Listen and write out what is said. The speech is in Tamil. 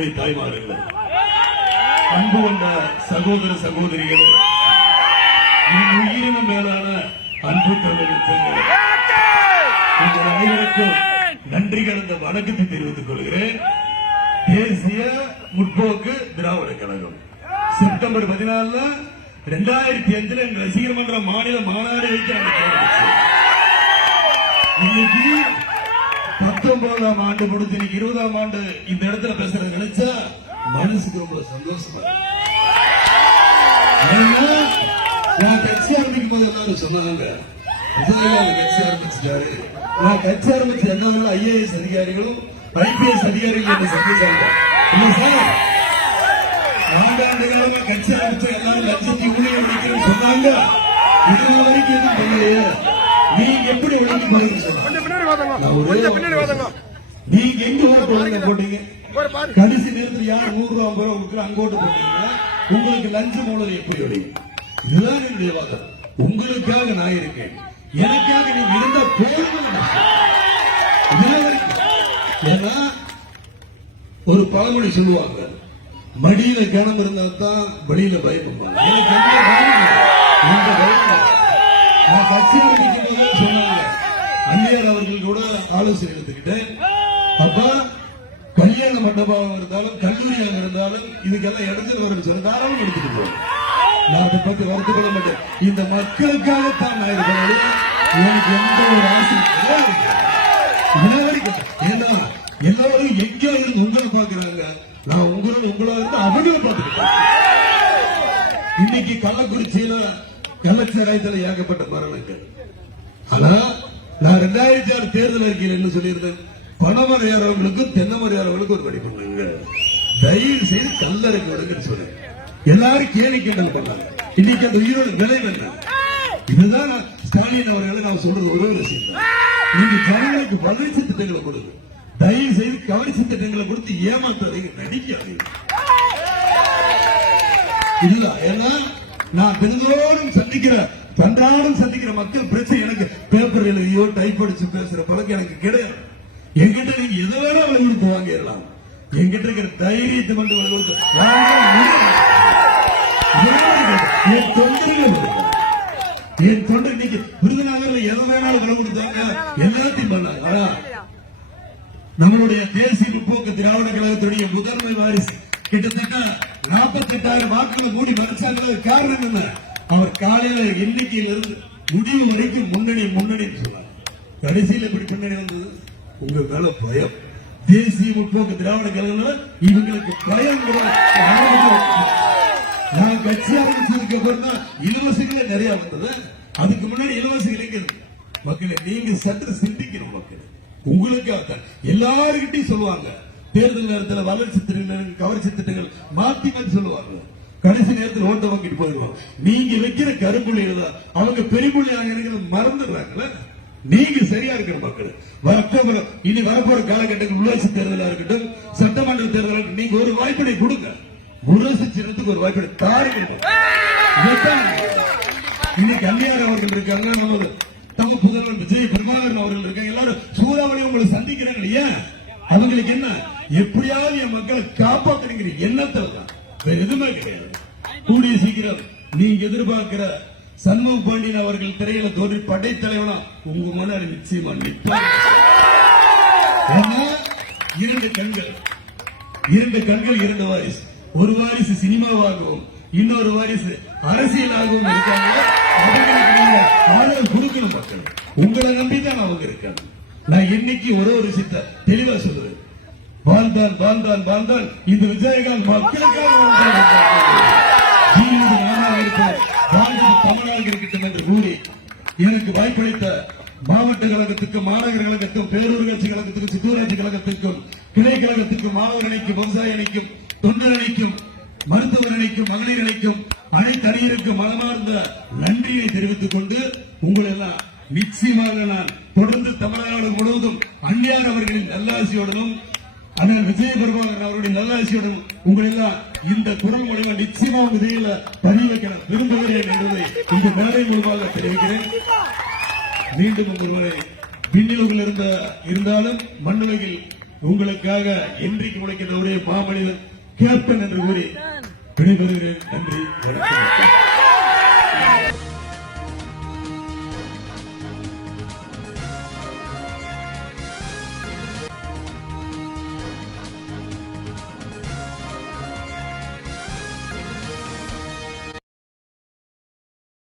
அருமை தாய்மார்கள், அன்பு கொண்ட சகோதர சகோதரிகள், என் உயிரினும் மேலான அன்பு தமிழ் உங்கள் அனைவருக்கும் நன்றி கலந்த வணக்கத்தை தெரிவித்துக் கொள்கிறேன். தேசிய முற்போக்கு திராவிட கழகம் செப்டம்பர் 14 2005 என் ரசிகர் மன்ற மாநில மாநாடு வைத்து இன்னைக்கு 19ஆம் ஆண்டு முடிஞ்சு 20ஆம் ஆண்டு இந்த இடத்துல பேசுறது நினைச்சா மனசுக்கு ரொம்ப சந்தோஷமா. நான் கட்சி ஆரம்பிக்கும் போது எல்லாரும் சொன்னாங்க, கட்சி ஆரம்பிச்சுட்டாரு. நான் கட்சி ஆரம்பிச்ச எல்லாரும் IAS அதிகாரிகளும் IPS அதிகாரிகள் என்ன சந்திச்சாங்க. இல்ல சார், 4 ஆண்டு காலமா கட்சி ஆரம்பிச்ச எல்லாரும் லட்சத்தி ஊழியம் முடிக்கணும்னு சொன்னாங்க. இது வரைக்கும் எதுவும் பண்ணலையே, நீங்க எப்படி ஒழுங்கி பாருங்க சொன்னாங்க. நீங்க எங்க ஓட்டு போட்டீங்க? கடைசி நேரத்தில் யார் 100 ரூபாய் 50 ரூபாய் அங்கோட்டு போட்டீங்க. உங்களுக்கு லஞ்ச மூலம் எப்படி ஒழியும்? இதுதான் என்னுடைய வாதம். உங்களுக்காக நான் இருக்கேன், எனக்காக நீங்க இருந்தா போதும். ஏன்னா ஒரு பழமொழி சொல்லுவாங்க, மடியில கணம் இருந்தா தான் வழியில பயப்படுவாங்க. நான் கட்சி ஆரம்பிக்கிறேன் சொன்னாங்க. அந்நியார் அவர்கள் கூட ஆலோசனை எடுத்துக்கிட்டேன். அப்ப கல்யாண மண்டபம் இருந்தாலும் கல்லூரியாக இருந்தாலும் இதுக்கெல்லாம் இடத்துல வரும் சொல்ல தாராளம் எடுத்துட்டு போவேன். நான் அதை பத்தி வருத்தப்பட மாட்டேன். இந்த மக்களுக்காகத்தான் நான் இருக்கிறேன். எனக்கு எந்த ஒரு ஆசை ஏன்னா எல்லாரும் எங்கேயோ இருந்து உங்களை பாக்குறாங்க, நான் உங்களா இருந்து அவங்கள பார்த்துக்கிட்டேன். இன்னைக்கு கள்ளக்குறிச்சியில கள்ளச்சாராயத்தில் ஏகப்பட்ட மரணங்கள். ஆனா நான் 2006 தேர்தல் அறிக்கையில் என்ன சொல்லியிருந்தேன், பணமரம் ஏறவங்களுக்கும் தென்னமரம் ஏறவங்களுக்கும் ஒரு வழி பண்ணுங்க, தயவு செய்து கல்லறைக்கு விடுங்கன்னு சொன்னேன். எல்லாரும் கேலி கிண்டல் பண்ணாங்க. இன்னைக்கு அந்த உயிரோட விலை என்ன? இதுதான் ஸ்டாலின் அவர்களை நான் சொல்றது ஒரே ஒரு விஷயம். நீங்க ஜனங்களுக்கு வளர்ச்சி திட்டங்களை கொடுங்க, தயவு செய்து கவர்ச்சி திட்டங்களை கொடுத்து ஏமாத்தாதீங்க, நடிக்காதீங்க. இல்ல, ஏன்னா நான் தினந்தோறும் சந்திக்கிற மக்கள் பிரச்சனை எனக்கு பேப்பர் எழுதியோ டைப் அடிச்சு பேசுற பழக்கம் எனக்கு கிடையாது. என்கிட்ட நீங்க எதை வேணா விலை கொடுத்து வாங்கிடலாம். என்கிட்ட இருக்கிற தைரியத்தை கொண்டு விலை கொடுத்து என் தொண்டர் இன்னைக்கு விருதுநகர்ல எதை வேணாலும் விலை கொடுத்தாங்க, எல்லாத்தையும் பண்ணாங்க. ஆனா நம்மளுடைய தேசிய முற்போக்கு திராவிட கழகத்துடைய முதன்மை வாரிசு கிட்டத்தட்ட 48,000 வாக்குகளை கூடி மறைச்சாங்க. காரணம் என்ன? அவர் காலையில எண்ணிக்கையிலிருந்து முடிவு வரைக்கும் முன்னணி சொன்னார். கடைசியில் எப்படி பின்னணி வந்தது? உங்க மேல பயம். தேசிய முற்போக்கு திராவிட கழகம் இவங்களுக்கு பயம். நான் கட்சி ஆரம்பிச்சதுக்கு அப்புறம் தான் இலவசங்களே நிறைய வந்தது. அதுக்கு முன்னாடி இலவசங்கள் எங்க மக்களே? நீங்க சற்று சிந்திக்கணும் மக்கள். உங்களுக்கு எல்லாருக்கிட்டையும் சொல்லுவாங்க, தேர்தல் நேரத்தில் வளர்ச்சி திட்டங்கள் கவர்ச்சி திட்டங்கள் மாத்தி சொல்லுவாங்க. கடைசி நேரத்தில் ஓட்ட வாங்கிட்டு போயிடுவாங்க. நீங்க வைக்கிற கரும்புள்ளிகள் தான் அவங்க பெரும்புள்ளியாக இருக்கிறது மறந்துடுறாங்கல்ல. நீங்க சரியா இருக்கிற மக்கள் இனி வரப்போற காலகட்டத்தில் உள்ளாட்சி தேர்தலாக இருக்கட்டும், சட்டமன்ற தேர்தலாக நீங்க ஒரு வாய்ப்பினை கொடுங்க. முரசு சின்னத்துக்கு ஒரு வாய்ப்பினை தாருங்க. இன்னைக்கு அந்நியார் அவர்கள் இருக்காங்க, தங்க புதல்வன் விஜய் பிரபாகரன் அவர்கள் இருக்காங்க. எல்லாரும் சூறாவளி உங்களை சந்திக்கிறாங்க. ஏன்? அவங்களுக்கு என்ன, எப்படியாவது என் மக்களை காப்பாற்றுங்கிற எண்ணத்தில் தான், வேற எதுவுமே கிடையாது. கூடிய சீக்கிரம் நீங்க எதிர்பார்க்கிற சண்முக பாண்டியன் அவர்கள் திரையில தோன்றி படைத்தலைவனா உங்க முன்னாடி நிச்சயமா நிற்பார். இரண்டு கண்கள் 2 வாரிசு. ஒரு வாரிசு சினிமாவாகவும் இன்னொரு வாரிசு அரசியலாகவும் இருக்காங்க. ஆதரவு கொடுக்கணும் மக்கள். உங்களை நம்பிதான் அவங்க இருக்காங்க. நான் இன்னைக்கு ஒரு விஷயத்தை தெளிவா சொல்றேன். வாழ்ந்தான் இந்த விஜயகாந்த் மக்களுக்காக தமிழாக இருக்கட்டும் என்று கூறி எனக்கு வாய்ப்பளித்த மாவட்ட கழகத்துக்கும் மாநகர கழகத்துக்கும் பேரூராட்சி கழகத்துக்கும் சித்தூராட்சி கழகத்திற்கும் கிளை கழகத்திற்கும் மாணவர் அணிக்கும் விவசாய அணிக்கும் தொண்டர் அணிக்கும் மருத்துவர் அணிக்கும் மகளிர் அணிக்கும் அனைத்து அணியிற்கும் மனமார்ந்த நன்றியை தெரிவித்துக் கொண்டு உங்களெல்லாம் நிச்சயமாக நான் தொடர்ந்து தமிழ்நாடு முழுவதும் அந்நியார் அவர்களின் நல்லாசியுடனும் அண்ணன் விஜய பிரபாகரன் அவருடைய நல்லாசியுடன் உங்களெல்லாம் இந்த குரல் மூலமாக நிச்சயமா விதையில பதிவு வைக்க விரும்புகிறேன் என்பதை இந்த மேடை மூலமாக தெரிவிக்கிறேன். மீண்டும் ஒரு முறை விண்ணிலூரில் இருந்தாலும் மண்ணுலகில் உங்களுக்காக இன்றைக்கு உழைக்கிற ஒரே மாமனிதன் கேப்டன் என்று கூறி விடைபெறுகிறேன். நன்றி, வணக்கம்.